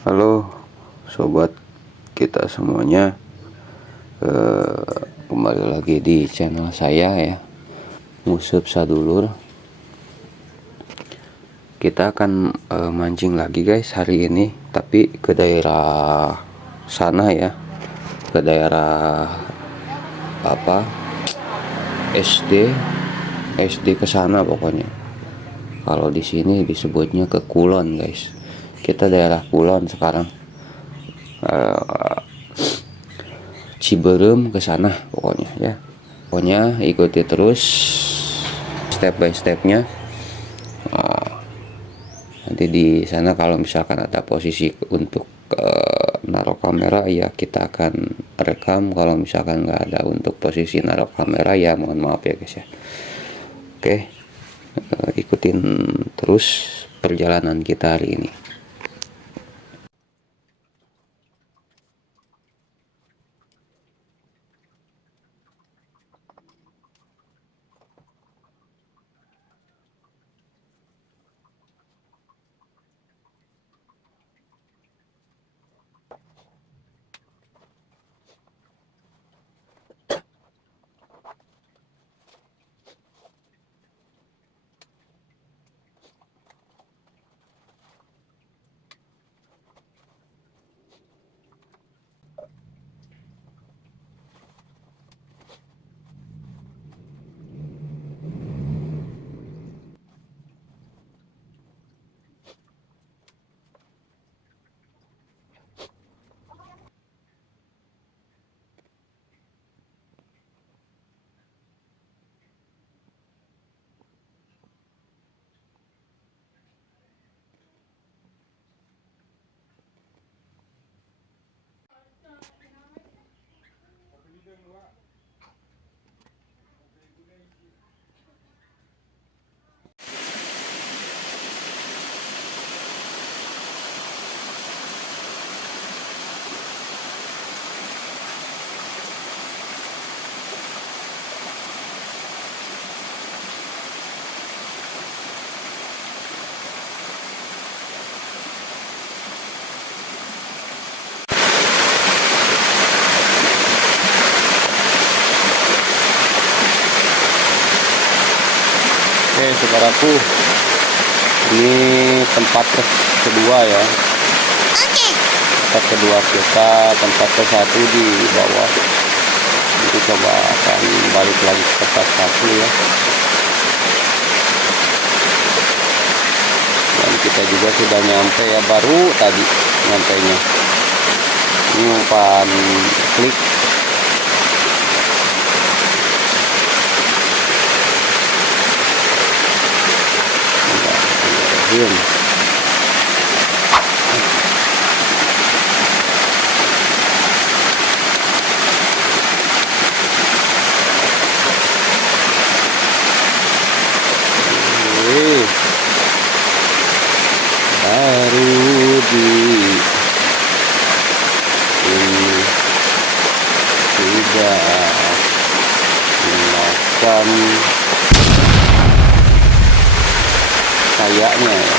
Halo sobat kita semuanya, kembali lagi di channel saya ya, Ngusup Sadulur. Kita akan mancing lagi guys hari ini, tapi ke daerah sana ya, ke daerah SD ke sana pokoknya. Kalau di sini disebutnya ke Kulon guys. Kita daerah Kulon sekarang. Ciberem ke sana pokoknya ya. Pokoknya ikuti terus step by stepnya. Nanti di sana kalau misalkan ada posisi untuk naruh kamera ya kita akan rekam. Kalau misalkan nggak ada untuk posisi naruh kamera ya mohon maaf ya guys ya. Oke, ikutin terus perjalanan kita hari ini. Oke saudaraku, ini tempat kedua ya. Tempat kedua kita, tempat ke satu di bawah. Jadi coba akan balik lagi ke tempat satu ya. Dan kita juga sudah nyampe ya, baru tadi nyampainya. Ini umpan klik. Diam. Baru di ini sudah makan kayaknya ya.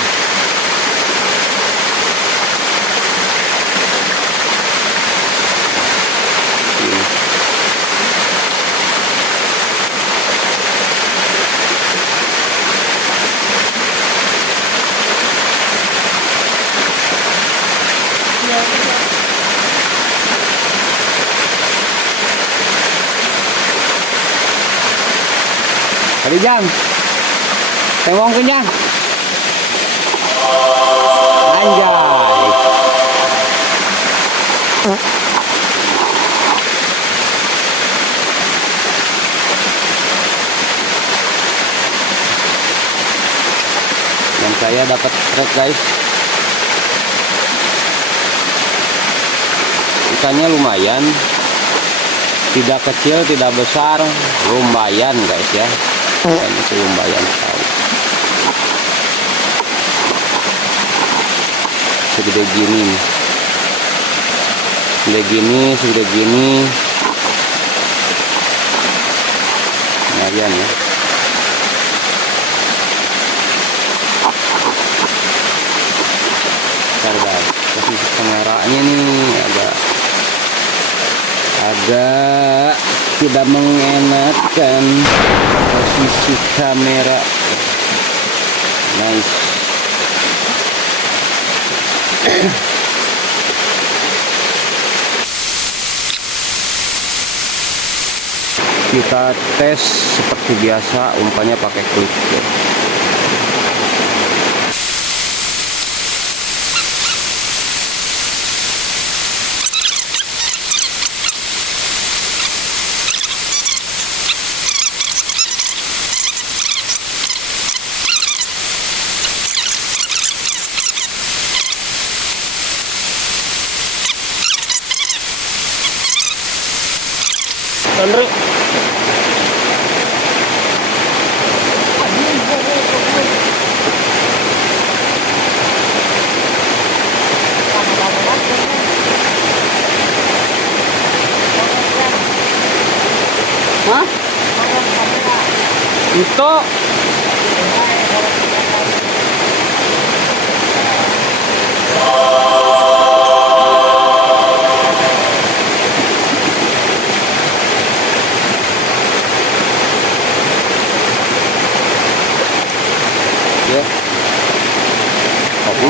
Tadi jang, tewong kenyang, anjay. Dan saya dapat trek guys. Ikannya lumayan, tidak kecil, tidak besar, lumayan guys ya. Dan itu lumayan sekali. Segede gini nih. Segede gini. Lumayan ya. Bentar guys, kasih kameranya nih agak tidak mengenakan posisi kamera. Nice. Kita tes seperti biasa, umpannya pakai klip ya. Andrew. Hah? Itu ya. Kopi.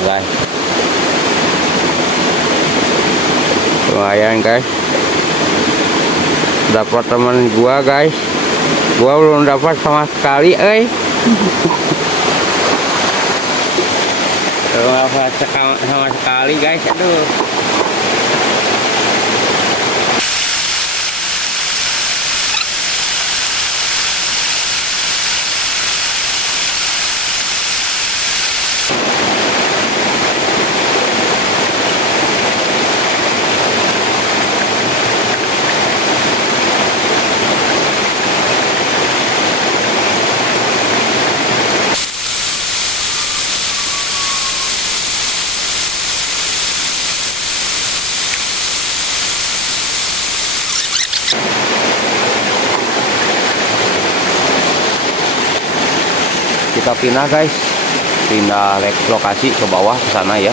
Guys, lumayan guys, dapat teman gua guys, gua belum dapat sama sekali belum dapat sama sekali guys. Aduh, kita pindah guys, pindah lokasi ke bawah ke sana ya,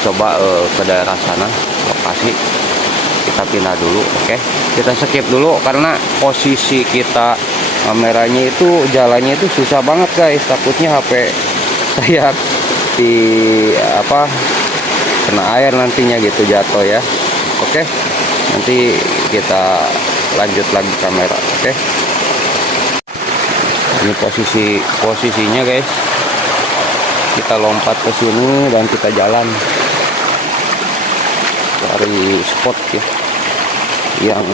coba ke daerah sana lokasi kita pindah dulu. Oke, kita skip dulu karena posisi kita kameranya itu jalannya itu susah banget guys, takutnya HP saya di kena air nantinya gitu, jatuh ya. Oke, nanti kita lanjut lagi kamera. Oke, ini posisinya guys, kita lompat ke sini dan kita jalan cari spot ya yang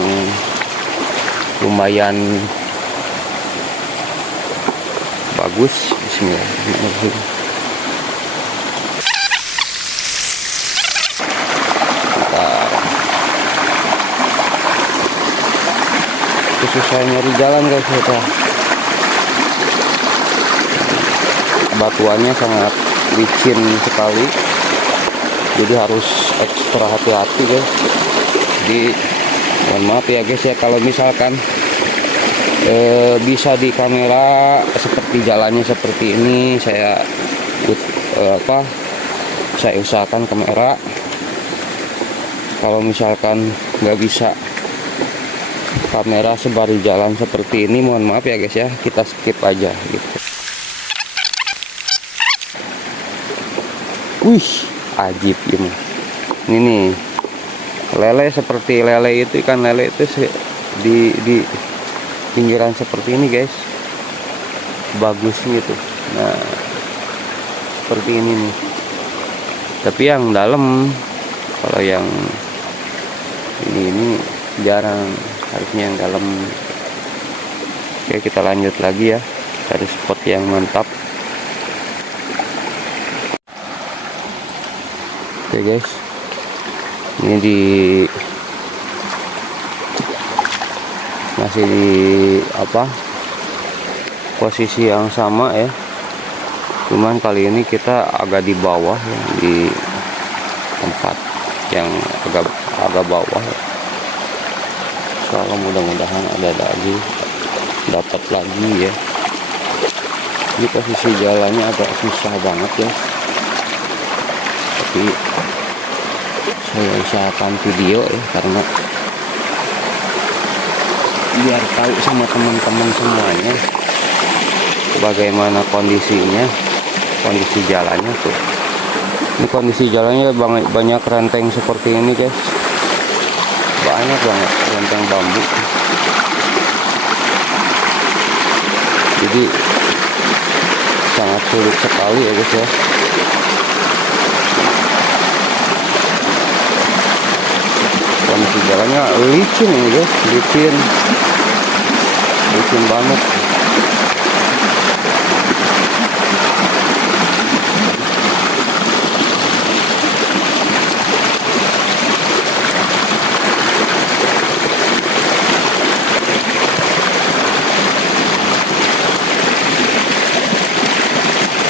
lumayan bagus. Bismillahirrahmanirrahim. Susah nyari jalan guys, kita batuannya sangat licin sekali, jadi harus ekstra hati-hati guys. Jadi mohon maaf ya guys ya kalau misalkan bisa di kamera seperti jalannya seperti ini, saya usahakan kamera. Kalau misalkan nggak bisa kamera sebari jalan seperti ini, mohon maaf ya guys ya, kita skip aja gitu. Wih, ajib ini. Ini nih, lele seperti lele itu, ikan lele itu di pinggiran seperti ini guys, bagusnya itu. Nah, seperti ini nih. Tapi yang dalam, kalau yang ini jarang, harusnya yang dalam. Oke, kita lanjut lagi ya. cari spot yang mantap. Oke guys, ini masih di posisi yang sama ya, cuman kali ini kita agak di bawah ya, di tempat yang agak bawah ya. Soalnya mudah-mudahan ada lagi, dapat lagi ya. Ini posisi jalannya agak susah banget ya, tapi saya usahakan video ya, karena biar tahu sama teman-teman semuanya bagaimana kondisinya, kondisi jalannya tuh. Ini kondisi jalannya banyak renteng seperti ini guys, banyak banget renteng bambu, jadi sangat sulit sekali ya guys ya. Kondisi jalannya licin ini guys, licin banget.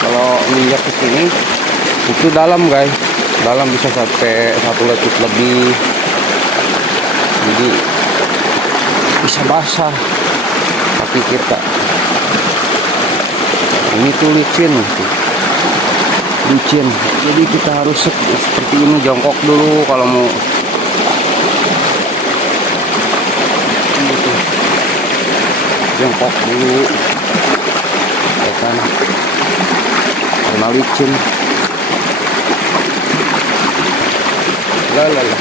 Kalau minyak ke sini itu dalam guys, dalam bisa sampai 1 letuk lebih, jadi bisa basah kaki kita. Ini tuh licin, jadi kita harus seperti ini, jongkok dulu kalau mau gitu. Jongkok dulu ya kan, karena licin. Lah licin.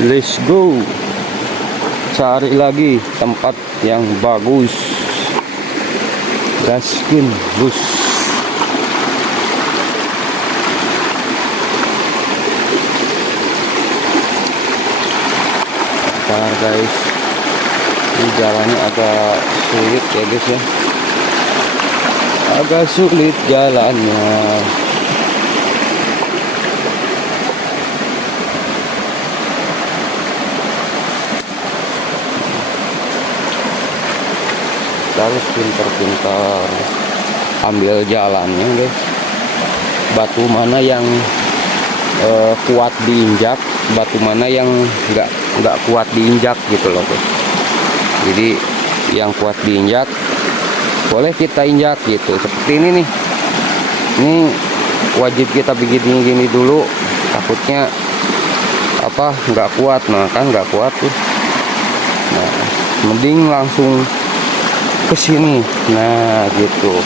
Let's go, cari lagi tempat yang bagus, gaskin bus. Bentar guys, ini jalannya agak sulit ya guys ya, agak sulit jalannya. Harus pintar-pintar ambil jalannya guys, batu mana yang kuat diinjak, batu mana yang nggak kuat diinjak gitu loh guys. Jadi yang kuat diinjak boleh kita injak gitu, seperti ini nih. Ini wajib kita bikin gini dulu, takutnya nggak kuat. Nah kan nggak kuat tuh. Nah mending langsung ke sini. Nah gitu,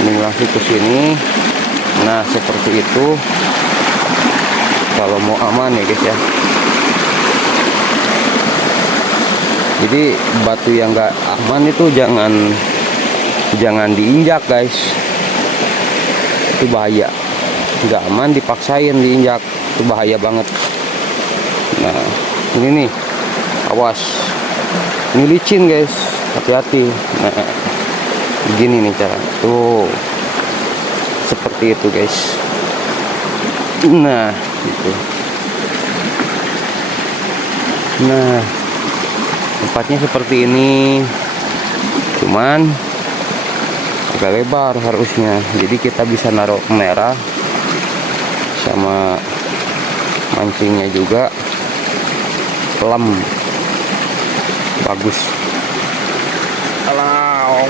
mending langsung ke sini. Nah seperti itu kalau mau aman ya guys ya. Jadi batu yang nggak aman itu jangan diinjak guys, itu bahaya. Nggak aman dipaksain diinjak, itu bahaya banget. Nah ini nih, awas, ini licin guys, hati-hati. Nah begini nih cara tuh, seperti itu guys. Nah gitu. Nah tempatnya seperti ini, cuman agak lebar harusnya, jadi kita bisa naruh kamera sama mancingnya juga lem bagus. Halo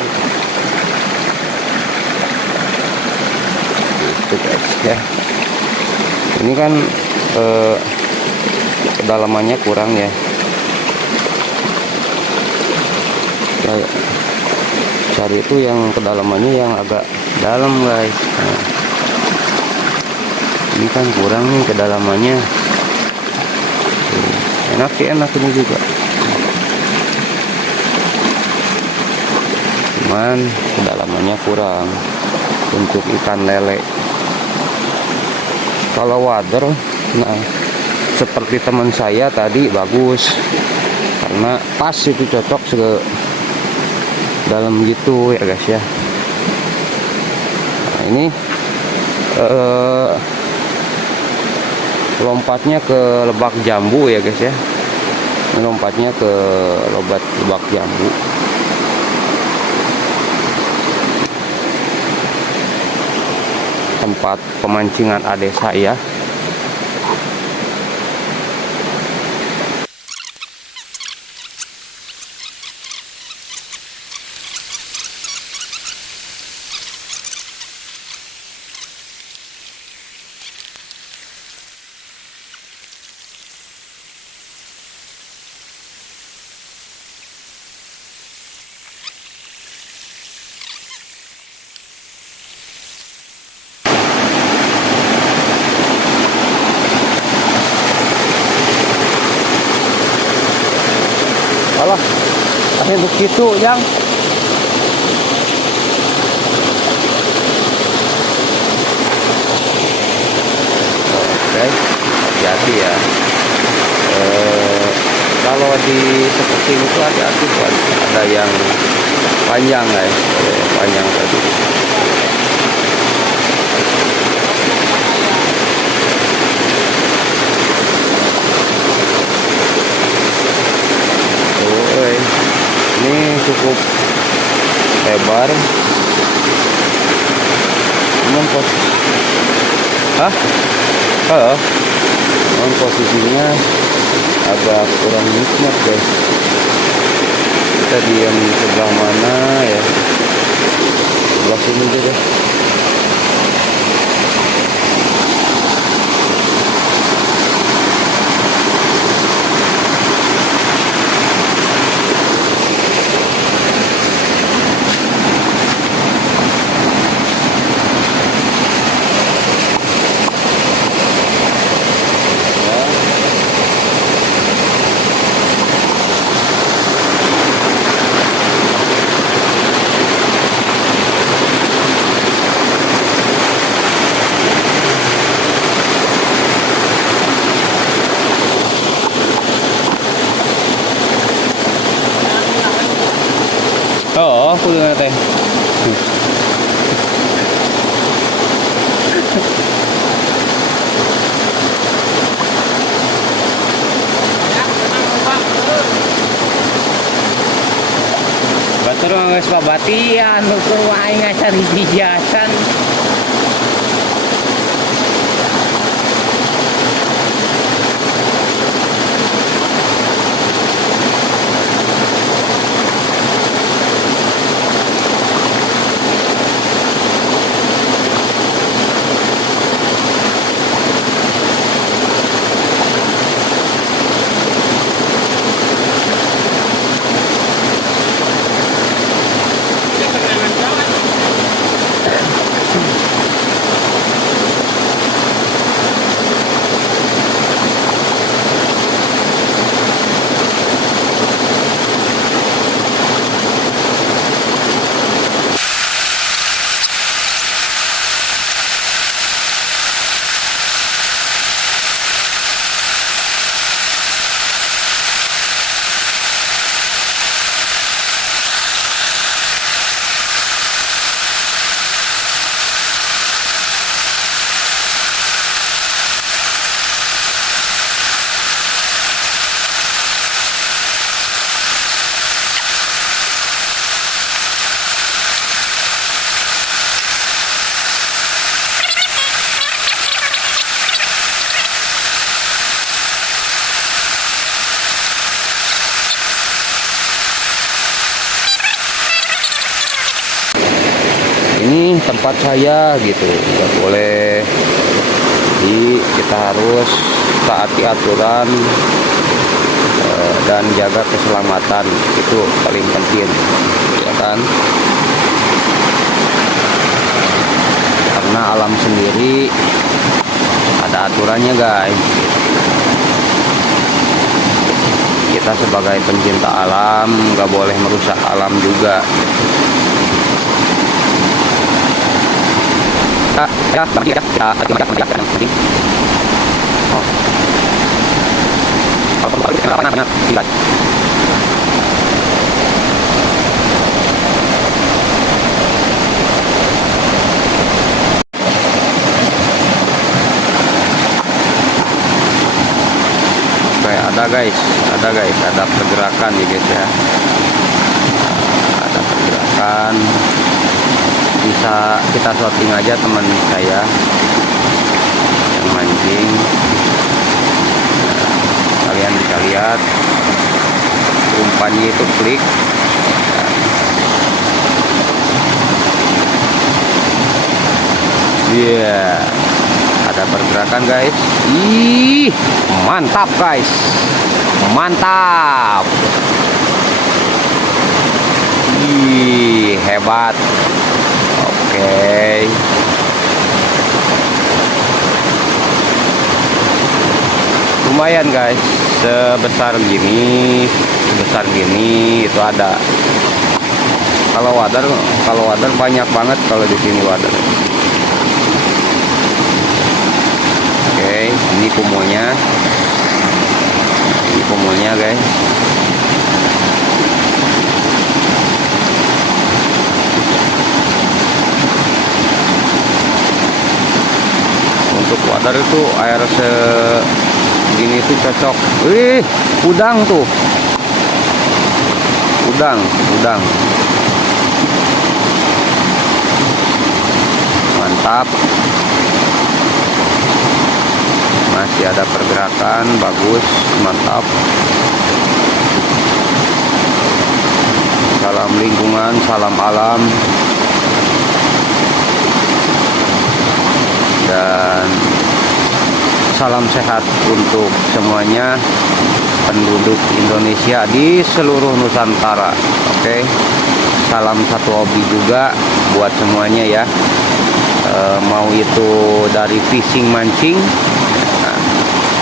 gitu guys ya. Ini kan kedalamannya kurang ya. Cari itu yang kedalamannya yang agak dalam guys. Nah, ini kan kurang nih kedalamannya. Enak sih, enak ini juga, cuman kedalamannya kurang untuk ikan lele. Kalau wader, nah seperti teman saya tadi bagus, karena pas itu cocok dalam gitu ya guys ya. Nah ini lompatnya ke lebak jambu ya guys ya. Ini lompatnya ke lebak jambu. Tempat pemancingan adik saya. Alah, tapi begitu yang guys, hati-hati ya. Kalau di seperti ini tuh hati-hati, ada yang panjang guys, panjang tadi. Ini cukup lebar, cuman posisinya agak kurang nikmat guys. Kita diam di sebelah mana ya, sebelah sini aja deh. Oh, aku dengar teh. Batur geus babatian, ukur wae ngacari bijasan. ini tempat saya gitu, nggak boleh. Jadi kita harus taati aturan dan jaga keselamatan, itu paling penting, ya kan? Karena alam sendiri ada aturannya guys. Kita sebagai pencinta alam nggak boleh merusak alam juga. Ada guys, ada pergerakan ya guys ya. Ada pergerakan. Bisa kita shooting aja teman saya yang mancing. Kalian bisa lihat umpannya itu klik. Iya, ada pergerakan guys. Ih, mantap guys, mantap. Ih, hebat. Oke. Lumayan guys, sebesar gini itu ada. Kalau wader banyak banget kalau di sini wader. Oke, ini kumonya guys. Untuk wader itu air segini itu cocok. Wih, udang tuh, udang. Mantap. Masih ada pergerakan, bagus, mantap. Salam lingkungan, salam alam, dan salam sehat untuk semuanya penduduk Indonesia di seluruh Nusantara. Oke, salam satu hobi juga buat semuanya ya. Mau itu dari fishing mancing,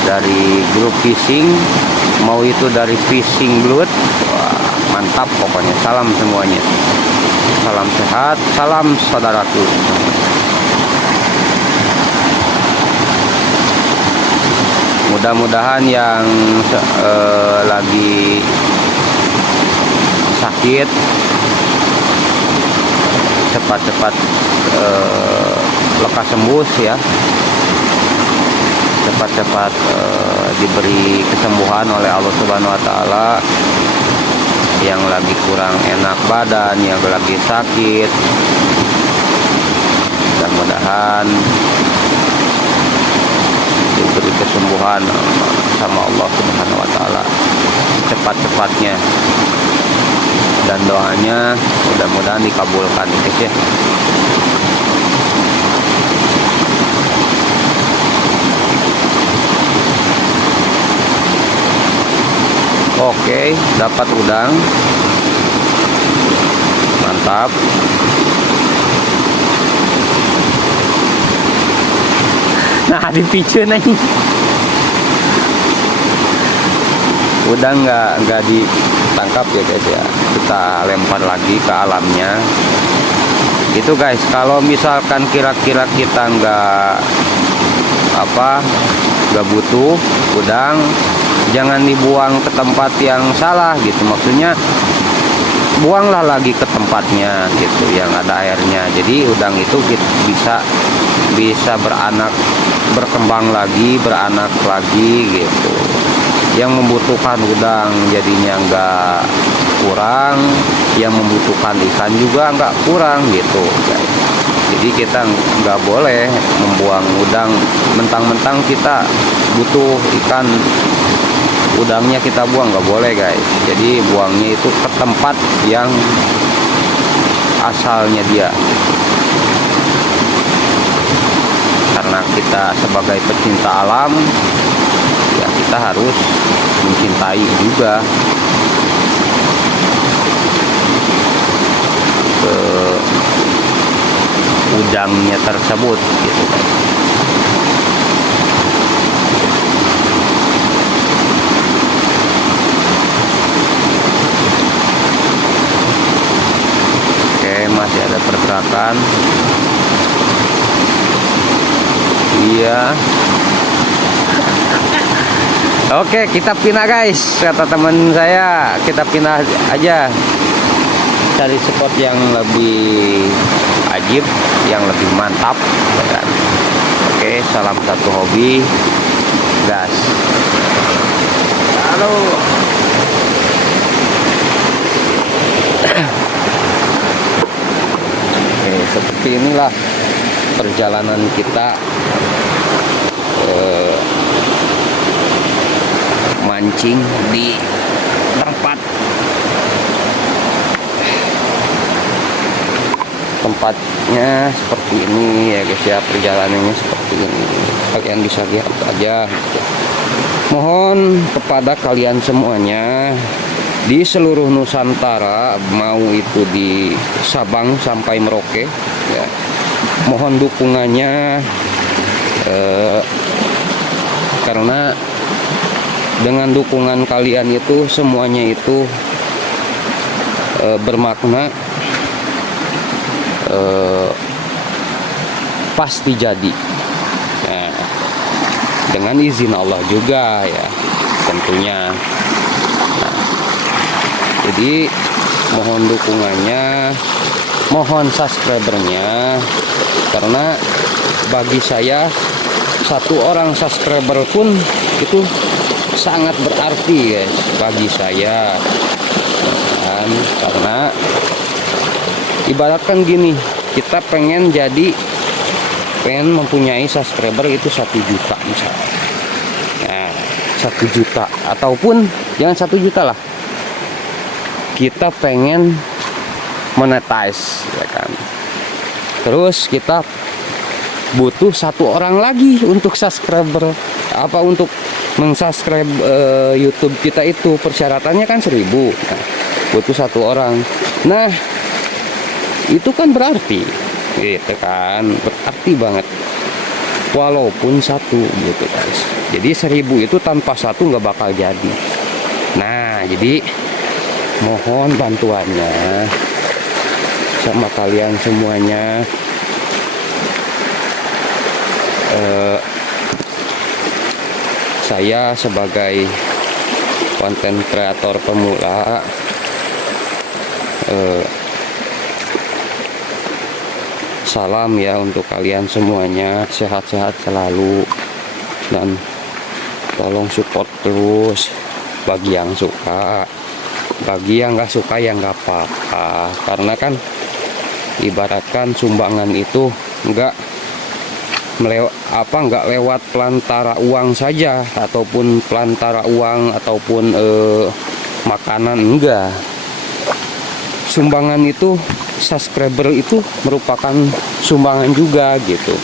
dari grup fishing, mau itu dari fishing blood. Wah, mantap pokoknya. Salam semuanya, salam sehat, salam saudaraku. Mudah-mudahan yang lagi sakit cepat-cepat lekas sembuh ya, cepat-cepat diberi kesembuhan oleh Allah Subhanahu wa Ta'ala. Yang lagi kurang enak badan, yang lagi sakit, mudah-mudahan diberi kesembuhan sama Allah Subhanahu wa Ta'ala cepat-cepatnya, dan doanya mudah-mudahan dikabulkan guys ya. Oke, dapat udang, mantap. Nah, dipicu nih. Udang nggak ditangkap ya guys ya. Kita lempar lagi ke alamnya. Itu guys, kalau misalkan kira-kira kita nggak butuh udang, jangan dibuang ke tempat yang salah gitu. Maksudnya buanglah lagi ke tempatnya gitu yang ada airnya. Jadi udang itu bisa berkembang lagi, beranak lagi gitu. Yang membutuhkan udang jadinya nggak kurang, yang membutuhkan ikan juga nggak kurang gitu guys. Jadi kita nggak boleh membuang udang mentang-mentang kita butuh ikan, udangnya kita buang, nggak boleh guys. Jadi buangnya itu ke tempat yang asalnya dia. karena kita sebagai pecinta alam ya kita harus mencintai juga ke udangnya tersebut gitu guys. Oke, masih ada pergerakan. Iya. Oke, kita pindah guys, kata teman saya, kita pindah aja, cari spot yang lebih ajib, yang lebih mantap kan? Oke, salam satu hobi, gas. Halo. Oke, seperti inilah perjalanan kita mancing di tempatnya seperti ini ya guys ya, perjalanannya seperti ini, kalian bisa lihat aja. Mohon kepada kalian semuanya di seluruh Nusantara, mau itu di Sabang sampai Merauke ya, mohon dukungannya karena dengan dukungan kalian itu semuanya itu bermakna, pasti jadi. Nah, dengan izin Allah juga ya tentunya. Nah, jadi mohon dukungannya, mohon subscribernya, karena bagi saya satu orang subscriber pun itu sangat berarti guys bagi saya kan, karena ibaratkan gini, kita pengen mempunyai subscriber itu 1 juta misalnya. Nah, 1 juta ataupun jangan 1 juta lah, kita pengen monetize ya kan, terus kita butuh 1 orang lagi untuk subscriber, apa untuk mensubscribe YouTube kita itu persyaratannya kan 1000. Nah, butuh 1 orang. Nah, itu kan berarti gitu kan, berarti banget walaupun 1 gitu guys. Jadi 1000 itu tanpa 1 nggak bakal jadi. Nah, jadi mohon bantuannya sama kalian semuanya. Saya sebagai konten kreator pemula salam ya untuk kalian semuanya, sehat-sehat selalu, dan tolong support terus bagi yang suka, bagi yang nggak suka ya nggak apa-apa, karena kan ibaratkan sumbangan itu nggak lewat pelantara uang saja, ataupun pelantara uang ataupun makanan, enggak. Sumbangan itu, subscriber itu merupakan sumbangan juga gitu.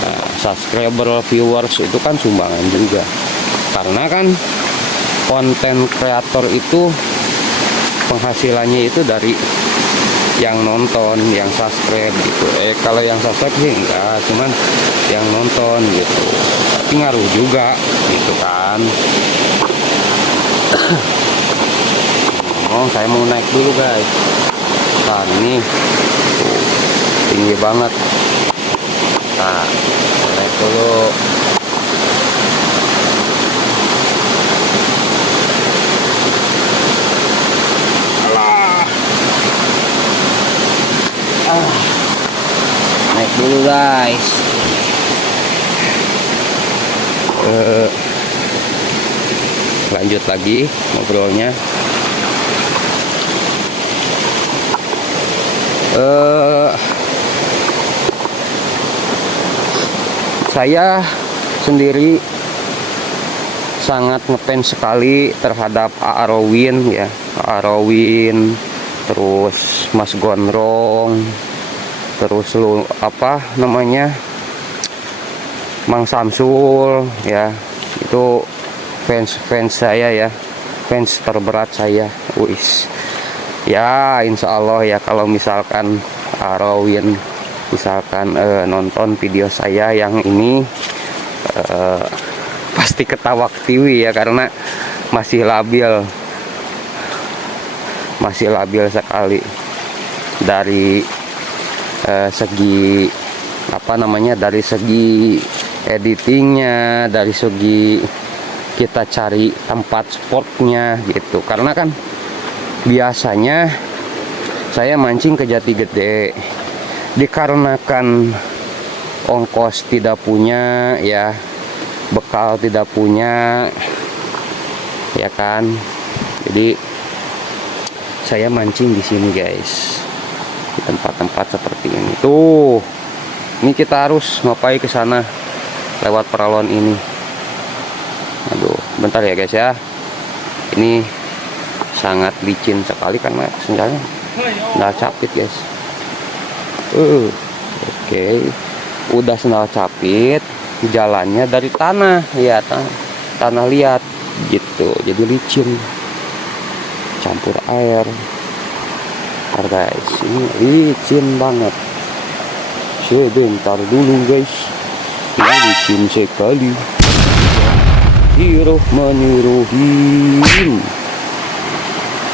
Nah, subscriber, viewers itu kan sumbangan juga, karena kan konten kreator itu penghasilannya itu dari yang nonton, yang subscribe gitu. Kalau yang subscribe sih enggak, cuman yang nonton gitu, tapi ngaruh juga gitu kan. Saya mau naik dulu guys. Nah, ini tinggi banget. Nah, naik dulu. Naik dulu guys. Lanjut lagi ngobrolnya. Saya sendiri sangat ngefans sekali terhadap Arowin ya, Arowin, terus Mas Gondrong, terus Mang Samsul ya, itu fans saya ya, fans terberat saya. Wis ya, insya Allah ya, kalau misalkan Arawin misalkan nonton video saya yang ini, pasti ketawa tiwi ya, karena masih labil sekali dari segi apa namanya, dari segi editingnya, dari segi kita cari tempat spotnya gitu. Karena kan biasanya saya mancing ke Jati Gede, dikarenakan ongkos tidak punya ya, bekal tidak punya ya kan, jadi saya mancing di sini guys, di tempat-tempat seperti ini. Tuh, ini kita harus ngapain ke sana lewat peralon ini. Aduh, bentar ya guys ya. Ini sangat licin sekali karena senjatanya sendal capit guys. Oke. Udah sendal capit, jalannya dari tanah ya, tanah liat gitu. Jadi licin. Campur air. Guys, ini licin banget. Sebentar dulu guys, ini licin sekali. Bismillahirrahmanirrahim.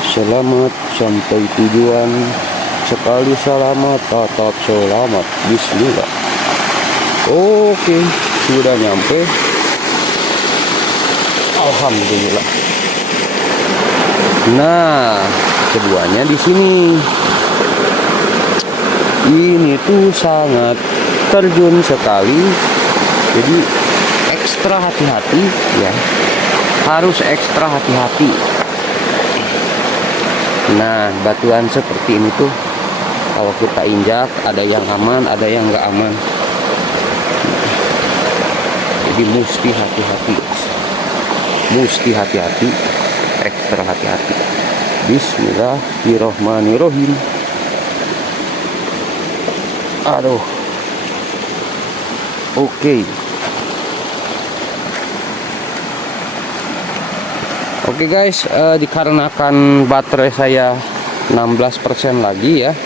Selamat sampai tujuan. Sekali selamat, tetap selamat. Bismillah. Oke, sudah nyampe. Alhamdulillah. Nah, keduanya di sini. Ini tuh sangat terjun sekali. Jadi ekstra hati-hati ya. Harus ekstra hati-hati. Nah, batuan seperti ini tuh kalau kita injak, ada yang aman, ada yang nggak aman. Jadi mesti hati-hati. Mesti hati-hati. Ekstra hati-hati. Bismillahirrahmanirrahim. Aduh. Oke. Oke guys, dikarenakan baterai saya 16% lagi ya,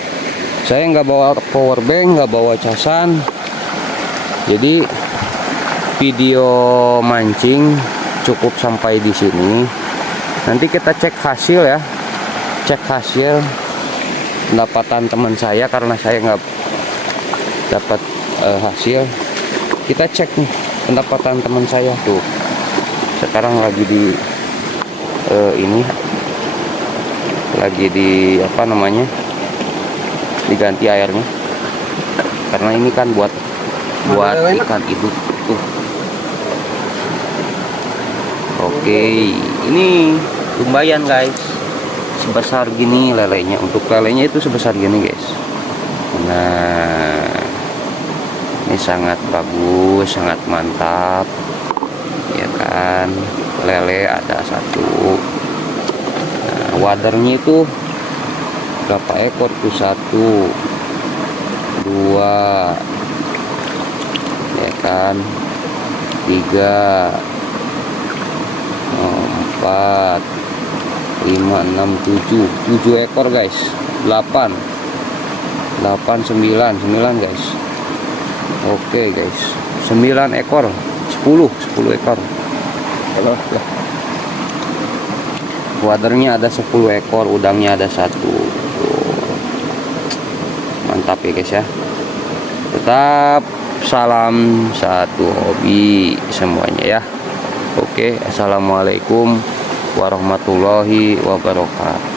saya nggak bawa power bank, nggak bawa casan. Jadi video mancing cukup sampai di sini. Nanti kita cek hasil ya, cek hasil pendapatan teman saya, karena saya nggak dapat hasil. Kita cek nih pendapatan teman saya tuh. Sekarang lagi di ini lagi di apa namanya, diganti airnya, karena ini kan buat ikan hidup tuh. Oke, ini lumayan guys, sebesar gini lelenya. Untuk lelenya itu sebesar gini guys. Nah, ini sangat bagus, sangat mantap ya kan. Lele ada satu. Nah, wadernya itu berapa ekor tuh? 1, 2 ya kan, 3, 4, 5, 6, 7 ekor guys. 8, 9 guys. Oke guys, 9 ekor, 10 ekor. Wadernya ada 10 ekor, udangnya ada 1. Mantap ya guys ya. Tetap salam satu hobi semuanya ya. Oke, assalamualaikum warahmatullahi wabarakatuh.